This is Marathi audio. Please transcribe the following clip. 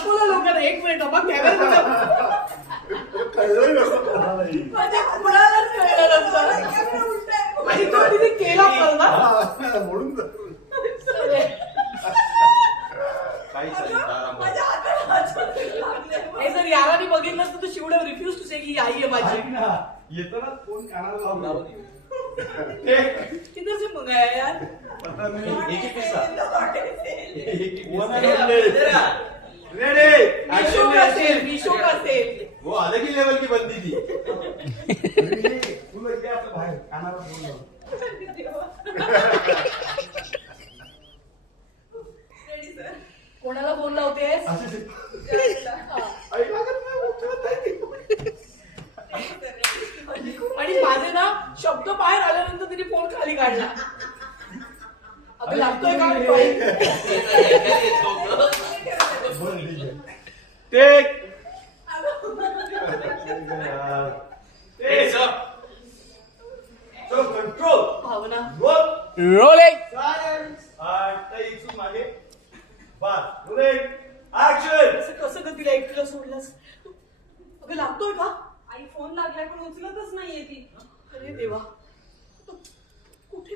दाखवलं लोकांना. एक मिनिट मग कॅमेरा माझ्या कुणालाच कळलं नसतं आणि तो तिने केला म्हणून हे जर याराने बघितलं असतं तर शी वुड हॅव रिफ्यूज टू से की आई आहे माझी. येताना फोन कानाला लावला. किधर से मंगाया यार? पता नहीं. एक ही पैसा. रेडी. मीशो का सेल. वो अलग ही लेवल की बंदी थी. तुला इथे आपलं बाहेर कानाला फोन लावला. कोणाला फोन लावतेस? आणि माझे ना शब्द बाहेर आल्यानंतर तिने फोन खाली काढला. अगं लागतोय का? कंट्रोल. भावना रोलिंग. मागे बस. रोलिंग. ऍक्शन. असं कसं ग तिला एकटीला सोडलंस? अगं लागतोय का? आई फोन लागलाय पण उचलतच नाहीये ती. अरे देवा कुठे